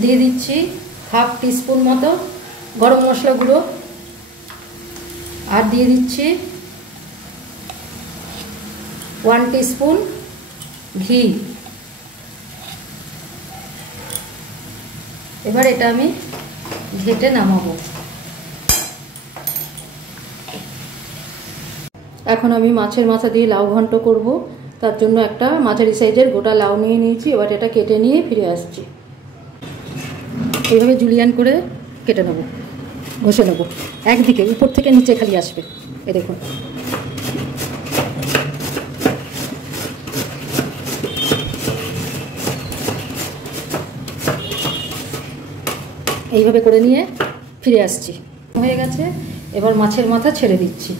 দিয়ে দিচ্ছি half teaspoon মতো গরম মশলা গুঁড়ো, আর দিয়ে দিচ্ছি 1 টিস্পুন ঘি। এবার এটা আমি ঘেটে নামাবো। এখন আমি মাছের মাথা দিয়ে লাউ ঘন্ট করব। তার জন্য একটা মাঝারি সাইজের গোটা লাউ নিয়ে নিয়েছি। এবার এটা কেটে নিয়ে ফিরে আসছি। এইভাবে জুলিয়ান করে কেটে নেব, ঘষে নেব, একদিকে উপর থেকে নিচে খালি আসবে। এই দেখুন, এইভাবে করে নিয়ে ফিরে আসছি। হয়ে গেছে। এবার মাছের মাথা ছেড়ে দিচ্ছি।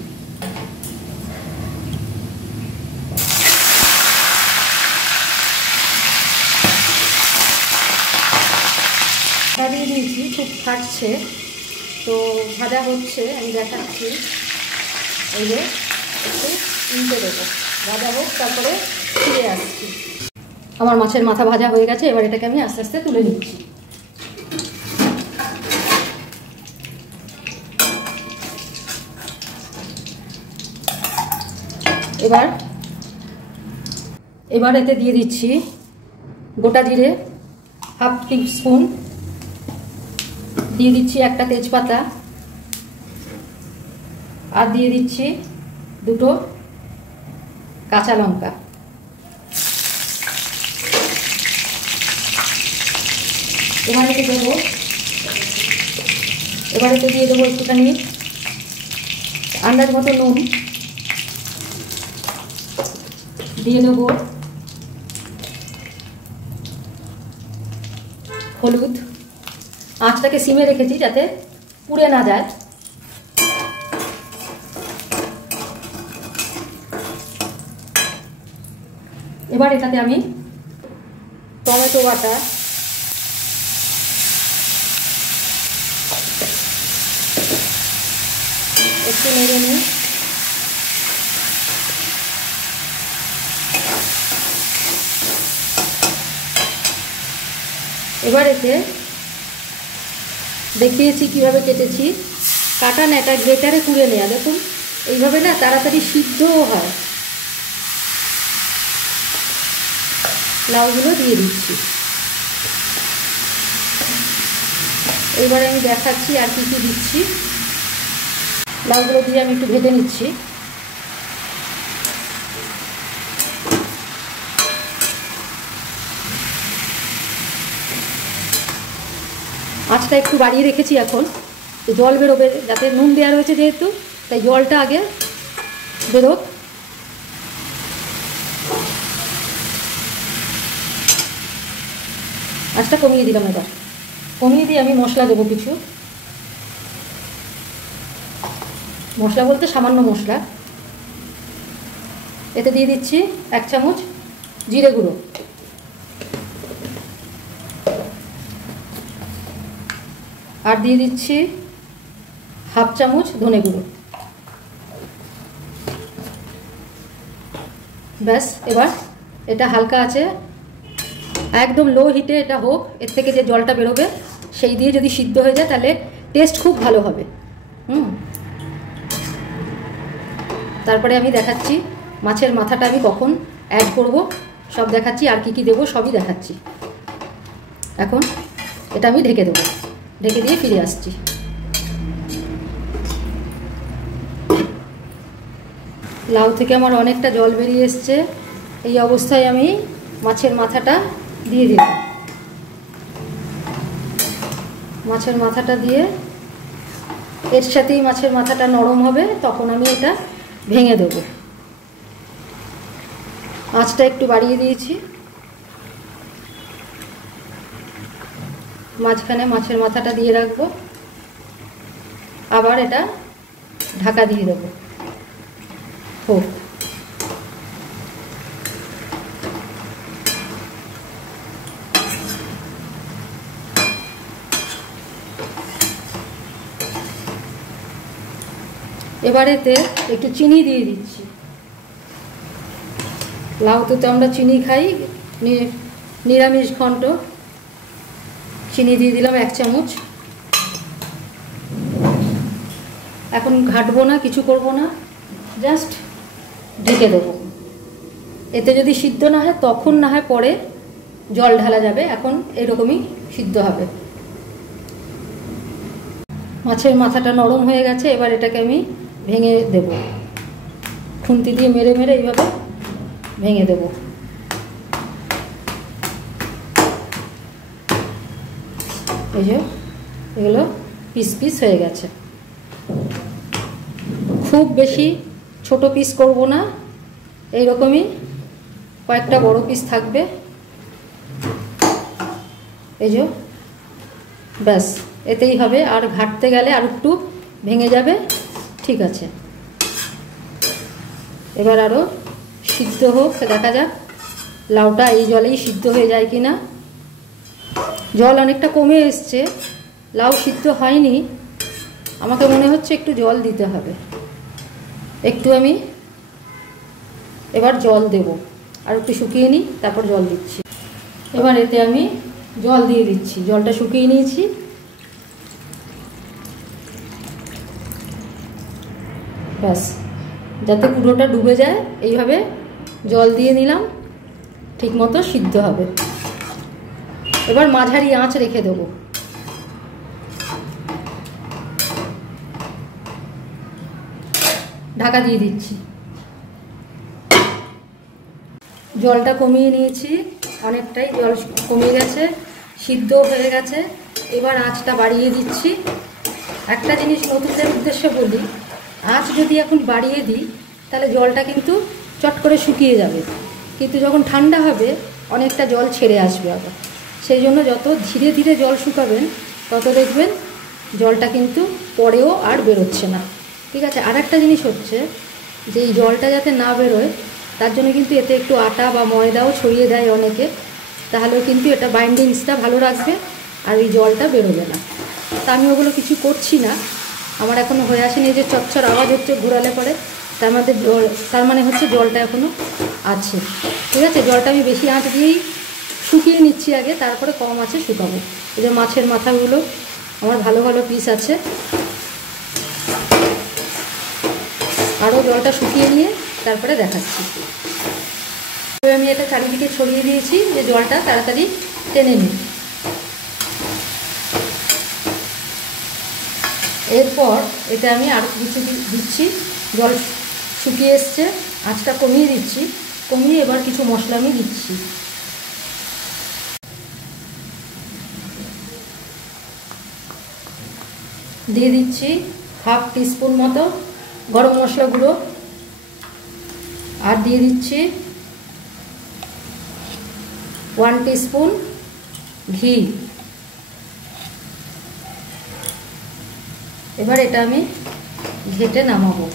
দিয়ে দিয়েছি, খুব ফাটছে, তো ভাজা হচ্ছে, আমি দেখাচ্ছি। এই যে একটু উল্টে দেবো, ভাজা হোক, তারপরে ফিরে আসছি। আমার মাছের মাথা ভাজা হয়ে গেছে। এবার এটাকে আমি আস্তে আস্তে তুলে নিচ্ছি। এবার এতে দিয়ে দিচ্ছি গোটা জিরে হাফ টিস্পুন, দিয়ে দিচ্ছি একটা তেজপাতা, আর দিয়ে দিচ্ছি 2টো কাঁচা লঙ্কা। এবার এতে দিয়ে দেবো একটুখানি আন্দাজ মতো নুন, দিয়ে দেবো হলুদ। আঁচটাকে সিমে রেখেছি যাতে পুড়ে না যায়। এবার এটাতে আমি টমেটো বাটা, একটু নেড়ে নিই। এবার এতে দেখিয়েছি কিভাবে কেটেছি, কাটা না, এটা গ্রেটারে কুড়ে নেওয়া। দেখুন এইভাবে না তাড়াতাড়ি সিদ্ধও হয়। লাউগুলো দিয়ে দিচ্ছি। এবারে আমি দেখাচ্ছি আর কি কি দিচ্ছি। লাউগুলো দিয়ে আমি একটু ভেজে নিচ্ছি। আঁচটা একটু বাড়িয়ে রেখেছি। এখন জল বেরোবে, যাতে নুন দেওয়া রয়েছে যেহেতু, তাই জলটা আগে বেরোক। আঁচটা কমিয়ে দিলাম। এবার কমিয়ে দিয়ে আমি মশলা দেবো কিছু। মশলা বলতে সামান্য মশলা। এতে দিয়ে দিচ্ছি 1 চামচ জিরে গুঁড়ো, আর দিয়ে দিচ্ছি হাফ চামচ ধনে গুঁড়ো। ব্যাস, এবার এটা হালকা আছে, একদম লো হিটে এটা হোক। এর থেকে যে জলটা বেরোবে সেই দিয়ে যদি সিদ্ধ হয়ে যায় তাহলে টেস্ট খুব ভালো হবে। তারপরে আমি দেখাচ্ছি মাছের মাথাটা আমি কখন অ্যাড করব, সব দেখাচ্ছি, আর কি কি দেবো সবই দেখাচ্ছি। এখন এটা আমি ঢেকে দেবো, ঢেকে দিয়ে ফিরে আসছি। লাউ থেকে আমার অনেকটা জল বেরিয়ে এসছে। এই অবস্থায় আমি মাছের মাথাটা দিয়ে দিলাম। মাছের মাথাটা দিয়ে এর সাথেই মাছের মাথাটা নরম হবে, তখন আমি এটা ভেঙে দেব। আঁচটা একটু বাড়িয়ে দিয়েছি। মাঝখানে মাছের মাথাটা দিয়ে রাখবো, আবার এটা ঢাকা দিয়ে দেবো। হোক। এবারেতে একটু চিনি দিয়ে দিচ্ছি। লাউতে তো আমরা চিনি খাই, নিরামিষ ঘন্ট, চিনি দিয়ে দিলাম 1 চামচ। এখন ঘাটবো না, কিছু করব না, জাস্ট ঢেকে দেবো। এতে যদি সিদ্ধ না হয় তখন না হয় পরে জল ঢালা যাবে, এখন এরকমই সিদ্ধ হবে। মাছের মাথাটা নরম হয়ে গেছে, এবার এটাকে আমি ভেঙে দেব। খুন্তি দিয়ে মেরে মেরে এইভাবে ভেঙে দেব। এই যে এগুলো পিস পিস হয়ে গেছে। খুব বেশি ছোট পিস করব না, এইরকমই কয়েকটা বড় পিস থাকবে। এই যে ব্যাস, এতেই হবে। আর ঘাটতে গেলে আর একটু ভেঙে যাবে। ঠিক আছে, এবার আরও সিদ্ধ হোক, দেখা যাক লাউটা এই জলেই সিদ্ধ হয়ে যায় কি না। জল অনেকটা কমে এসছে, লাউ সিদ্ধ হয়নি, আমাকে মনে হচ্ছে একটু জল দিতে হবে। একটু আমি এবার জল দেব, আর একটু শুকিয়ে নিই, তারপর জল দিচ্ছি। এবার এতে আমি জল দিয়ে দিচ্ছি, জলটা শুকিয়ে নিয়েছি। ব্যাস, যাতে পুরোটা ডুবে যায় এইভাবে জল দিয়ে নিলাম, ঠিকমতো সিদ্ধ হবে। এবার মাঝারি আঁচ রেখে দেবো। ঢাকা দিয়ে দিচ্ছি। জলটা কমিয়ে নিয়েছি, অনেকটাই জল কমে গেছে, সিদ্ধ হয়ে গেছে। এবার আঁচটা বাড়িয়ে দিচ্ছি। একটা জিনিস নতুনদের উদ্দেশ্যে বলি, আঁচ যদি এখন বাড়িয়ে দিই তাহলে জলটা কিন্তু চট করে শুকিয়ে যাবে, কিন্তু যখন ঠান্ডা হবে অনেকটা জল ছেড়ে আসবে আবার। সেই জন্য যত ধীরে ধীরে জল শুকাবেন তত দেখবেন জলটা কিন্তু পরেও আর বেরোচ্ছে না। ঠিক আছে, আর একটা জিনিস হচ্ছে যে এই জলটা যাতে না বেরোয় তার জন্য কিন্তু এতে একটু আটা বা ময়দাও ছড়িয়ে দেয় অনেকে, তাহলেও কিন্তু এটা বাইন্ডিংসটা ভালো রাখবে আর এই জলটা বেরোবে না। তা আমি ওগুলো কিছু করছি না, আমার এখনও হয়ে আসেনি। যে চচ্চর আওয়াজ হচ্ছে ঘোরালে পরে, তার মানে হচ্ছে জলটা এখনও আছে। ঠিক আছে, জলটা আমি বেশি আঁচ দিয়েই শুকিয়ে নিচ্ছি আগে, তারপরে কম আঁচে শুকাবো। এই যে মাছের মাথাগুলো আমার ভালো ভালো পিস আছে। আরও জলটা শুকিয়ে নিয়ে তারপরে দেখাচ্ছি। আমি এটা চারিদিকে ছড়িয়ে দিয়েছি যে জলটা তাড়াতাড়ি টেনে নিই। এরপর এটা আমি আরও কিছু দিচ্ছি। জল শুকিয়ে এসছে, আঁচটা কমিয়ে দিচ্ছি। কমিয়ে এবার কিছু মশলা আমি দিচ্ছি। দিয়ে দিচ্ছি 1/2 টিস্পুন মতো গরম মশলা গুঁড়ো, আর দিয়ে দিচ্ছি 1 টিস্পুন ঘি। এবার এটা আমি ঘেটে নামাবো।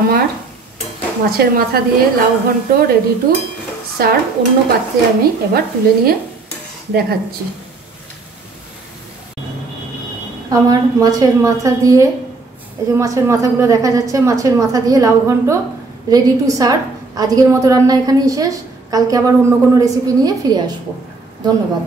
আমার মাছের মাথা দিয়ে লাউ ঘন্ট রেডি টু সার্ভ। অন্য পাত্রে আমি এবার তুলে নিয়ে দেখাচ্ছি। আমার মাছের মাথা দিয়ে, এই যে মাছের মাথাগুলো দেখা যাচ্ছে, মাছের মাথা দিয়ে লাউ ঘন্ট রেডি টু সার্ভ। আজকের মতো রান্না এখানেই শেষ। কালকে আবার অন্য কোনো রেসিপি নিয়ে ফিরে আসবো। ধন্যবাদ।